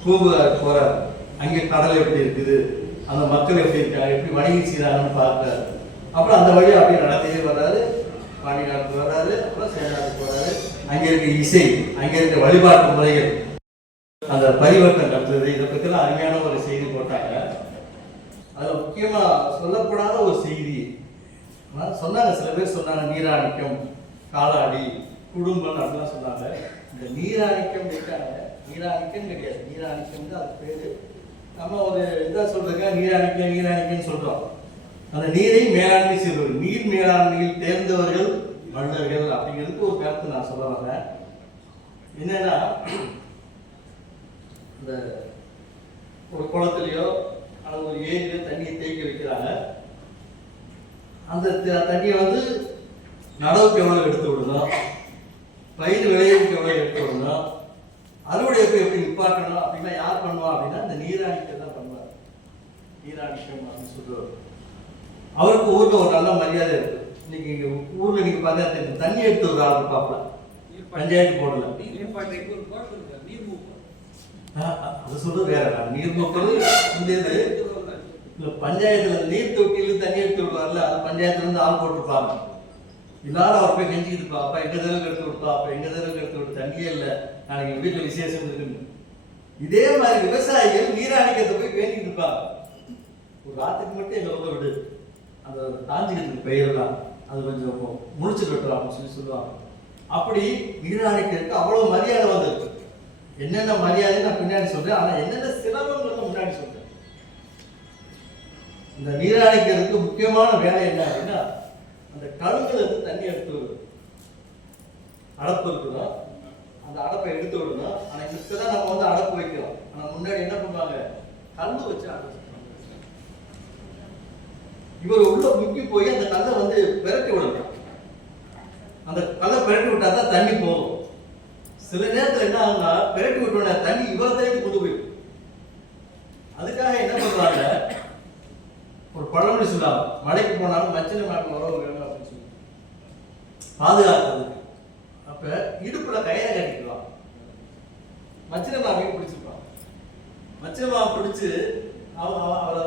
பூம்புகார் போறாரு. அங்கே கடல் எப்படி இருக்குது, அந்த மக்கள் எப்படி இருக்காங்க, எப்படி வணிகம் செய்யறாங்கன்னு பார்க்கிறாரு. அப்புறம் அந்த வழியா அப்படியே நடந்தே வர்றாரு. பாண்டிநாட்டுக்கு வர்றாரு, அப்புறம் சேனாட்டுக்கு வர்றாரு. அங்க இருக்க இசை, அங்க இருக்க வழிபாட்டு முறைகள், அந்த பரிவர்த்தனை கட்டுறது, இதை பற்றிலாம் அருமையான ஒரு செய்தி போட்டாங்க. அதுல முக்கியமா சொல்லப்படாத ஒரு செய்தி சொன்னாங்க. சில பேர் சொன்னாங்க நீராணிக்கம், காலாடி, குடும்பம் அப்படிலாம் சொன்னாங்க. இந்த நீராணிக்கம் இருக்காங்க, நீராணிக்கம் கிடையாது. நீராணிக்கம் தான் அது பேரு. நம்ம ஒரு இதா சொல்றதுக்கா நீராணிக்கம் நீராணிக்கன்னு சொல்றோம். அந்த நீரை மேலாண்மை செய்வர்கள், நீர் மேலாண்மையில் தேர்ந்தவர்கள் மன்னர்கள் அப்படிங்கிறதுக்கு ஒரு கருத்து நான் சொல்ல வரேன். என்னன்னா, இந்த ஒரு குளத்துலையோ அல்லது ஒரு ஏரியில தண்ணியை தேக்கி வைக்கிறாங்க. அந்த தண்ணியை வந்து நடவுக்கு எவ்வளவு எடுத்து விடணும், பயிர் விளைவுக்கு எவ்வளவு எடுத்து விடணும், அறுவடை எப்படி நிப்பாட்டணும் அப்படின்னா யார் பண்ணுவா அப்படின்னா இந்த நீராணிக்கம் தான் பண்ணுவார். நீராணிக்கம் அப்படின்னு சொல்லுவார். அவருக்கு ஊர்ல ஒரு நல்ல மரியாதை இருக்கு. இன்னைக்கு ஊர்ல நீங்க பார்த்தா தண்ணி எடுத்து ஒரு ஆள் பார்ப்பல, பஞ்சாயத்து போடல. அது சொல்றது வேற. நீர் மூப்பது பஞ்சாயத்துல நீர் தொட்டியில தண்ணி எடுத்து விடுவார்ல, அது பஞ்சாயத்துல இருந்து ஆள் போட்டுருப்பாங்க. எல்லாரும் அவர் போய் கெஞ்சிக்கிட்டு இருப்பா, அப்பா எங்க தெருவுக்கு எடுத்து விடுப்பா, அப்ப எங்க தெருவுக்கு எடுத்து விட்டு தண்ணியே இல்லை, நாளைக்கு எங்க வீட்டுல விசேஷம் இருக்குன்னு. இதே மாதிரி விவசாயிகள் நீராணிக்கத்தை போய் வேண்டிட்டு இருப்பாங்க. ஒரு ராத்துக்கு மட்டும் எங்க ஊர்ல விடு, அந்த தாஞ்சிக்கிறதுக்கு பெயரெல்லாம் அது கொஞ்சம் முடிச்சு கட்டுறோம் அப்படின்னு சொல்லுவாங்க. அப்படி நீராணிக்கிறதுக்கு அவ்வளவு மரியாதை வந்திருக்கு. என்னென்ன மரியாதை நான் பின்னாடி சொல்றேன், ஆனா என்னென்ன சிரமங்கள் முன்னாடி சொல்றேன். இந்த நீராணிக்கிறதுக்கு முக்கியமான வேலை என்ன அப்படின்னா, அந்த கழுங்குல இருந்து தண்ணி எடுத்து விடுறது. அடப்பு இருக்கணும், அந்த அடப்பை எடுத்து விடணும். ஆனா இப்பதான் நம்ம வந்து அடப்பு வைக்கிறோம். ஆனா முன்னாடி என்ன பண்ணுவாங்க, கல்லு வச்சு அடைச்சு. இவர் உள்ள முக்கி போய் அந்த கல்லை வந்து பெரட்டி விடணும். அந்த கல்லை பெரட்டி விட்டாதான் தண்ணி போகும். சில நேரத்தில் என்ன ஆகுனா, பெரட்டி விட்டோட தண்ணி இவ்வளவு தேடி கொண்டு போயிடும். அதுக்காக என்ன பண்றாங்க, ஒரு பழமொழி சொல்லுவாங்க, மலைக்கு போனாலும் மச்சின மாட்டு உறவு வேணும் அப்படின்னு சொல்லி பாதுகாக்கிறதுக்கு. அப்ப இடுப்புல கயிறை கட்டிக்குவான், மச்சின மாவையும் பிடிச்சிருப்பான். மச்சின மாவை பிடிச்சு அவர்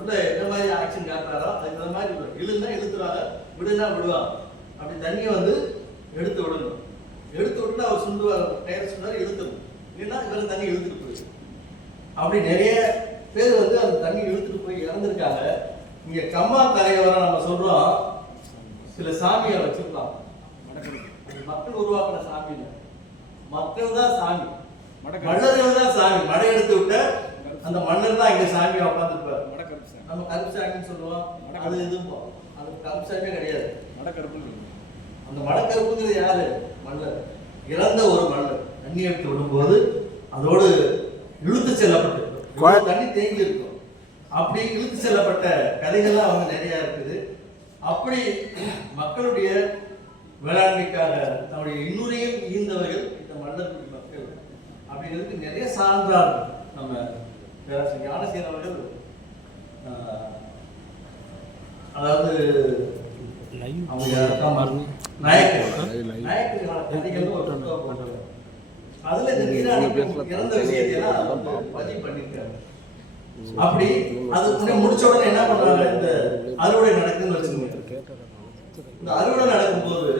உள்ள என்ன மாதிரி ஆக்ஷன் காட்டுறாரோ அதுக்கு அந்த மாதிரி இழுந்தா இழுத்துருவாங்க, விடுனா விடுவாங்க. அப்படி தண்ணியை வந்து எடுத்து விடணும். எடுத்து விட்டு அவர் சுண்டுவார், டயர் சுண்டாரு, இழுத்துடும். இல்லைன்னா இவர் தண்ணி இழுத்துட்டு போயிடும். அப்படி நிறைய பேர் வந்து அந்த தண்ணி இழுத்துட்டு போய் இறந்துருக்காங்க. இங்க கம்மா கரையோரம் நம்ம சொல்றோம், சில சாமியை வச்சிருக்கலாம். மக்கள் உருவாக்குற சாமி இல்லை, மக்கள் தான் சாமி, மன்னர்கள் தான் சாமி. மடை எடுத்து விட்ட அந்த மன்னர் தான் இங்க சாமியை உட்காந்துருப்பாரு. நம்ம கருப்பு சாமின்னு சொல்லுவோம், அது எதுவும் அது கருப்பு சாமியே கிடையாது. அந்த மடக்கருப்புங்கிறது யாரு? மன்னர், இறந்த ஒரு மன்னர். தண்ணி எடுத்து விடும்போது அதோடு இழுத்து செல்லப்பட்டு தண்ணி தேங்கி இருக்கும். அப்படி இழுத்து செல்லப்பட்ட கதைகள்லாம் அவங்க நிறைய இருக்குது. அப்படி மக்களுடைய வேளாண்மைக்காக தன்னுடைய இன்னுரையும் ஈர்ந்தவர்கள் இந்த மன்னர்குடி மக்கள் அப்படிங்கிறதுக்கு நிறைய சான்றார். நம்ம பேராசிரியர் ஞானசேகர் அவர்கள் அதாவது அதுல இந்த நீராணிக்கம் இறந்த விஷயத்தையெல்லாம் பதிவு பண்ணிருக்காங்க. அப்படி அது முடிச்ச உடனே என்ன பண்றாங்க, இந்த அறுவடை நடக்குதுன்னு வச்சுக்கோங்க. இந்த அறுவடை நடக்கும்போது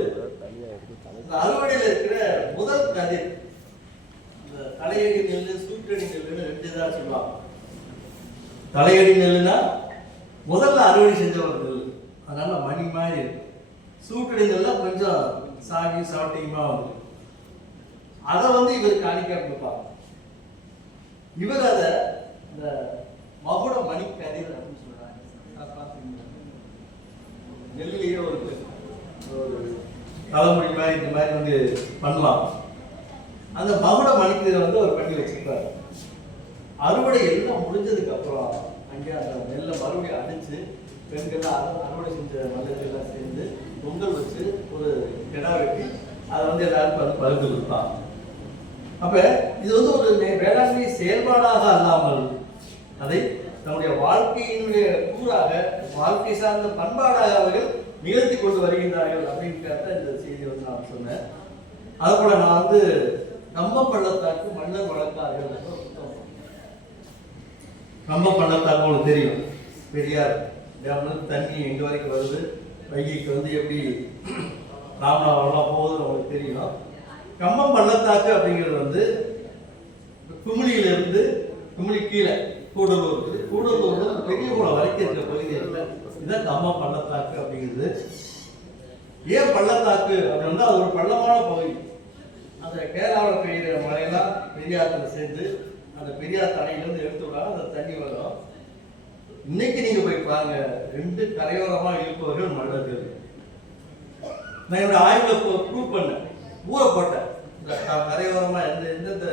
இந்த அறுவடையில இருக்கிற முதல் கதிர், இந்த தலையடி நெல்லு, சூற்றடி நெல்லுன்னு ரெண்டு தான் சொல்லுவாங்க. தலையடி நெல்லுனா முதல்ல அறுவடை செஞ்சவர்கள், அதனால மணி மாதிரி இருக்கு. சூட்டடைந்தெல்லாம் கொஞ்சம் சாகி சாப்பிட்டீங்கமா வந்து அதை வந்து இவர் காணிக்கா கொடுப்பாங்க. இவர் அதை இந்த மகுட மணிக்கதிர் அப்படின்னு சொல்றாங்க. நெல்லிலேயே ஒரு தலைமுறை மாதிரி இந்த மாதிரி வந்து பண்ணலாம். அந்த மகுட மணிக்கதிரை வந்து அவர் பண்ணி வச்சிருப்பாரு. அறுவடை எல்லாம் முடிஞ்சதுக்கு அப்புறம் அங்கே அந்த நெல்லை மறுபடியும் அடிச்சு பெண்கள்லாம் அறுவடை செஞ்ச மல்லெல்லாம் சேர்ந்து பொங்கல் வச்சு ஒரு கிடா வெட்டி அதை வந்து எல்லாருக்கும் வந்து பகிர்ந்து கொடுப்பாங்க. அப்ப இது வந்து ஒரு வேளாண்மை செயல்பாடாக அல்லாமல் அதை தன்னுடைய வாழ்க்கையினுடைய கூறாக, வாழ்க்கை சார்ந்த பண்பாடாக அவர்கள் நிகழ்த்தி கொண்டு வருகின்றார்கள் அப்படிங்கிறத இந்த செய்தியை வந்து நான் சொன்னேன். அது போல நான் வந்து கம்ப பள்ளத்தாக்கு மன்னர் வழக்கார்கள் புத்தகம். கம்ப பள்ளத்தாக்கு உங்களுக்கு தெரியும், பெரியார் டேம்ல தண்ணி எங்க வரைக்கும் வருது, வைகைக்கு வந்து எப்படி ராமநாதபுரம் போகுதுன்னு உங்களுக்கு தெரியும். கம்பம் பள்ளத்தாக்கு அப்படிங்கிறது வந்து குமிழியிலிருந்து குமிழி கீழே கூடலூர் இருக்குது. கூடலூர்ல பெரிய குளம் வரைக்கும் இருக்கிற பகுதியில் இதுதான் கம்பம் பள்ளத்தாக்கு அப்படிங்கிறது. ஏன் பள்ளத்தாக்கு அப்படின்னா அது ஒரு பள்ளமான பகுதி. அந்த கேரளாவில் பெய்கிற மழையெல்லாம் பெரியாற்றில் சேர்ந்து அந்த பெரியார் தண்ணியிலேருந்து எடுத்து விடாம அந்த தண்ணி வரும். இன்னைக்கு நீங்க போய் பாருங்க, 2 கரையோரமா இருப்பவர்கள் மன்னர்கள். நான் என்னோட ஆய்வுல ப்ரூவ் பண்ணேன், ஊரை போட்டேன். இந்த கரையோரமா எந்தெந்த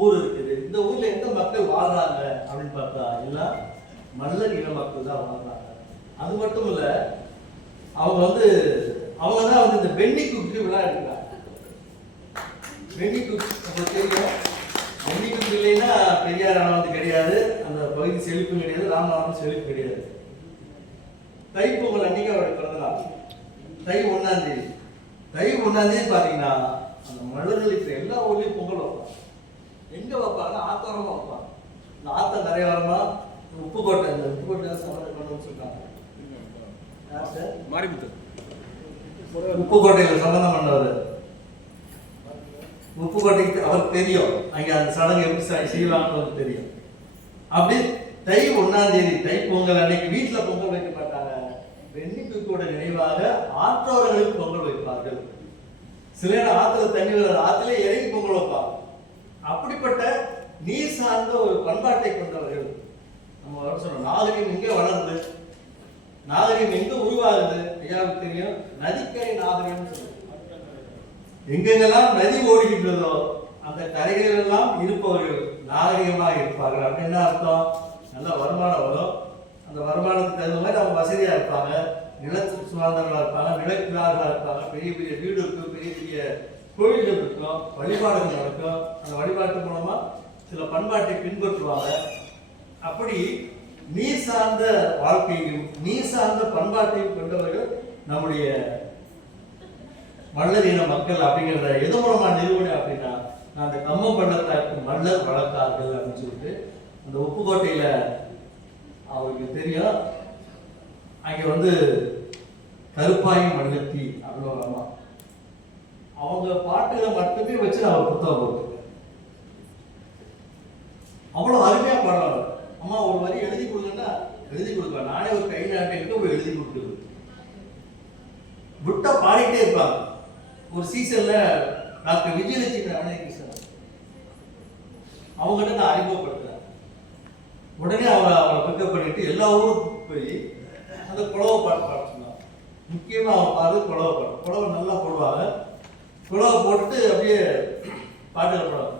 ஊர் இருக்குது, இந்த ஊர்ல எந்த மக்கள் வாழ்றாங்க அப்படின்னு பார்த்தா எல்லாம் மல்லர் இன மக்கள் தான் வாழ்றாங்க. அது மட்டும் இல்ல, அவங்க தான் வந்து இந்த பென்னி குக்கு விழா எடுக்கிறாங்க. பென்னி குக் உங்களுக்கு தெரியும், பென்னி குக் இல்லைன்னா பெரியார் வந்து கிடையாது, அந்த பகுதி செழிப்பும் கிடையாது, ராமநாதபுரம் செழிப்பு கிடையாது. தைப்பொங்கல் அன்னைக்கு அவருடைய பிறந்த நாள், தை 1ஆம் தேதி. தை 1ஆம் தேதி பாத்தீங்கன்னா அந்த மலர்கள் இருக்கிற எல்லா ஊர்லயும் பொங்கல் வைப்பாங்க. எங்க வைப்பாங்கன்னா ஆத்தோரமா வைப்பாங்க. இந்த ஆத்த கரையோரமா உப்புக்கோட்டை, இந்த உப்புக்கோட்டை கொண்டு வச்சிருக்காங்க. உப்புக்கோட்டையில சம்பந்தம் பண்ணவர், உப்புக்கோட்டைக்கு அவர் தெரியும், அங்க அந்த சடங்கு எப்படி செய்யலாம்னு தெரியும். அப்படி தை 1ஆம் தேதி தைப்பொங்கல் அன்னைக்கு வீட்டுல பொங்கல் வைக்க மாட்டாங்க. வெண்ணிக்குக்கூட நினைவாக ஆற்றோரங்களுக்கு பொங்கல் வைப்பார்கள். சில நேரம் ஆத்துல தண்ணி வர ஆத்துல இறங்கி பொங்கல் வைப்பாங்க. அப்படிப்பட்ட நீர் சார்ந்த ஒரு பண்பாட்டை கொண்டவர்கள். நம்ம சொல்றோம் நாகரிகம் எங்க வளருது, நாகரிகம் எங்க உருவாகுது, ஐயாவுக்கு தெரியும், நதிக்கரை நாகரிகம் சொல்லுது. எங்கெங்கெல்லாம் நதி ஓடுகின்றதோ அந்த கரைகள் எல்லாம் இருப்பவர்கள் நாகரிகமாக இருப்பார்கள். அப்படின்னு அர்த்தம், நல்ல வருமானம் வரும். அந்த வருமானத்துக்கு தகுந்த மாதிரி அவங்க வசதியா இருப்பாங்க, நிலத்துக்கு சுதந்திரங்களா இருப்பாங்க, நிலக்கிழார்களா இருப்பாங்க, பெரிய பெரிய வீடு இருக்கும், பெரிய பெரிய கோயில்கள் இருக்கும், வழிபாடுகள் நடக்கும். அந்த வழிபாட்டு மூலமா சில பண்பாட்டை பின்பற்றுவாங்க. அப்படி நீர் சார்ந்த வாழ்க்கையும் நீர் சார்ந்த பண்பாட்டையும் கொண்டவர்கள் நம்முடைய மல்லர் இன மக்கள். அப்படிங்கிறத எது மூலமா நிறுவனம் அப்படின்னா, நான் அந்த கம்பம் பள்ளத்தாக்கு மல்லர் வழக்கார்கள் அப்படின்னு சொல்லிட்டு அந்த உப்புக்கோட்டையில அவருக்கு தெரியும், அங்க வந்து கருப்பாயும் மல்லத்தி அப்படின்னு ஒரு அம்மா, அவங்க பாட்டுகளை மட்டுமே வச்சு அவர் புத்தகம் போட்டு அவ்வளவு அருமையா பாடுறாங்க. அம்மா ஒரு வரி எழுதி கொடுங்கன்னா எழுதி கொடுப்பேன், நானே ஒரு கை நாட்டைக்கு போய் எழுதி கொடுக்குறது விட்டா பாடிட்டே இருப்பாங்க. ஒரு சீசன்ல டாக்டர் விஜயலட்சுமி ரமணகிருஷ்ணன் அவங்ககிட்ட நான் அறிமுகப்படுத்துறேன். உடனே அவளை பிக்கப் பண்ணிட்டு எல்லா ஊருக்கும் போய் அந்த குழவை பாட்டு பாட சொன்னாங்க. முக்கியமா அவன் பாடு குழவை பாட்டு, குழவை நல்லா போடுவாங்க. குழவை போட்டுட்டு அப்படியே பாட்டுல போடுவாங்க.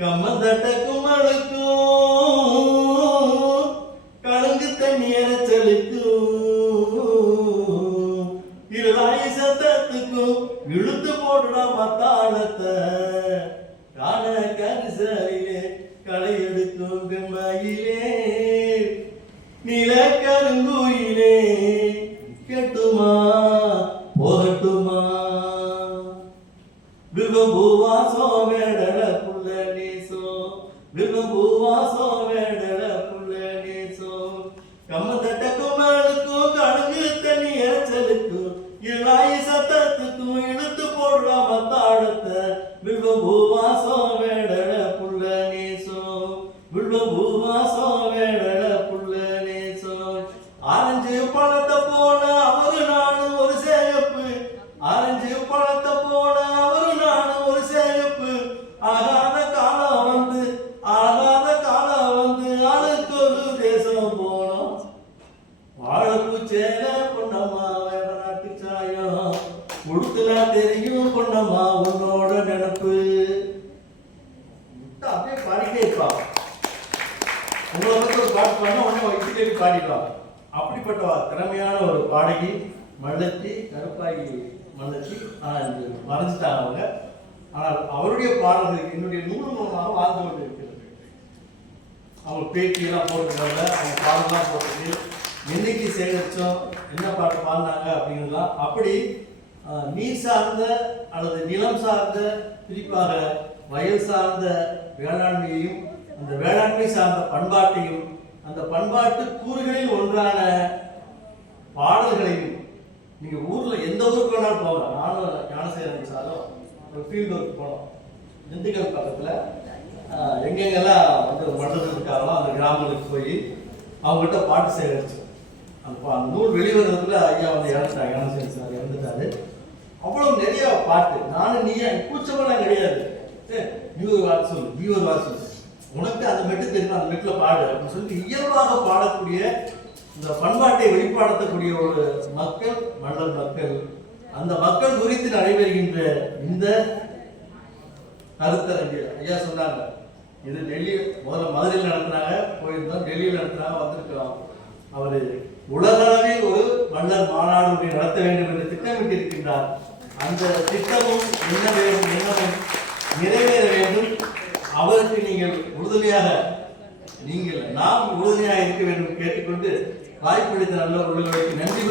கம்மந்தட்டக்கும் அழுக்கும் கலங்கு தண்ணீர செலுக்கும் இருளாய் சத்தத்துக்கும் இழுத்து போடுறா மத்தாளத்தை காண கரிசரிலே களை எடுக்கும் பெண்மையிலே நில கருங்குயிலே கெட்டுமா போகட்டுமா விரும்புவாசோ வேடல புள்ள நேசோ விரும்புவாசோ வேடல புள்ள நேசோ கம்மந்தட்டக்கும் அழுக்கும் கடுங்கு தண்ணி எச்சலுக்கும் இழாய் சத்தத்துக்கும் இழுத்து போடுற மத்தாளத்தை விரும்புவாசோ வேடல புள்ள நேசோ விரும்புவாசோ வேடல புள்ள நேசோ என்னம்மா உன்னோட நினைப்பு அப்படியே பாடிட்டே இருப்பான். உங்களை பற்றி ஒரு பாட்டு பாடினா உடனே வயிற்று கேட்டு பாடிடுவாங்க. அப்படிப்பட்ட திறமையான ஒரு பாடகி மல்லத்தி, கருப்பாகி மல்லத்தி. ஆனால் இது மறைஞ்சிட்டாங்க அவங்க. ஆனால் அவருடைய பாடல்களுக்கு என்னுடைய நூல் மூலமாக வாழ்ந்து கொண்டு இருக்கிறது. அவங்க பேட்டியெல்லாம் போட்டுருக்காங்க, அவங்க பாடலாம் போட்டுருக்கு, என்னைக்கு சேகரித்தோம், என்ன பாட்டு பாடினாங்க அப்படிங்கிறதுலாம். அப்படி நீர் சார்ந்த அல்லது நிலம் சார்ந்த, குறிப்பாக வயல் சார்ந்த வேளாண்மையையும் அந்த வேளாண்மை சார்ந்த பண்பாட்டையும் அந்த பண்பாட்டு கூறுகளில் ஒன்றான பாடல்களையும் நீங்க ஊர்ல எந்த ஊருக்கு வேணாலும் போகலாம். நானும் ஞானசேகரன் சாரும் ஒரு ஃபீல்டு ஒர்க் போனோம். திண்டுக்கல் பக்கத்துல எங்கெங்கெல்லாம் வந்து மண்டலம் இருக்காங்களோ அந்த கிராமங்களுக்கு போய் அவங்ககிட்ட பாட்டு சேகரிச்சோம். அந்த நூல் வெளிவரதுல ஐயா வந்து இறந்துட்டாங்க, ஞானசேகரன் சார் இறந்துட்டாரு. அவ்வளவு நிறைய பாட்டு. நானும் நீ கூச்சமெல்லாம் கிடையாது, நீ ஒரு வார்த்தை சொல்லு, நீ ஒரு வார்த்தை சொல்லு, உனக்கு அந்த மெட்டு தெரியும், அந்த மெட்டுல பாடு அப்படின்னு சொல்லி இயல்பாக பாடக்கூடிய இந்த பண்பாட்டை வெளிப்படுத்தக்கூடிய ஒரு மக்கள் மண்டல் மக்கள். அந்த மக்கள் குறித்து நடைபெறுகின்ற இந்த கருத்தரங்கு ஐயா சொன்னாங்க. இது டெல்லி முதல்ல மதுரையில் நடத்தினாங்க, போயிருந்தோம், டெல்லியில் நடத்தினாங்க, வந்திருக்கிறோம். அவர் உலகளவில் ஒரு மன்னர் மாநாடு நடத்த வேண்டும் என்று திட்டமிட்டு இருக்கின்றார். அந்த திட்டமும் என்ன வேண்டும், என்னவும் நிறைவேற வேண்டும். அவருக்கு நீங்கள் உறுதுணையாக, நீங்கள் நாம் உறுதுணையாக இருக்க வேண்டும் கேட்டுக்கொண்டு வாய்ப்பளித்த நல்ல உள்ளவர்களுக்கு நன்றி.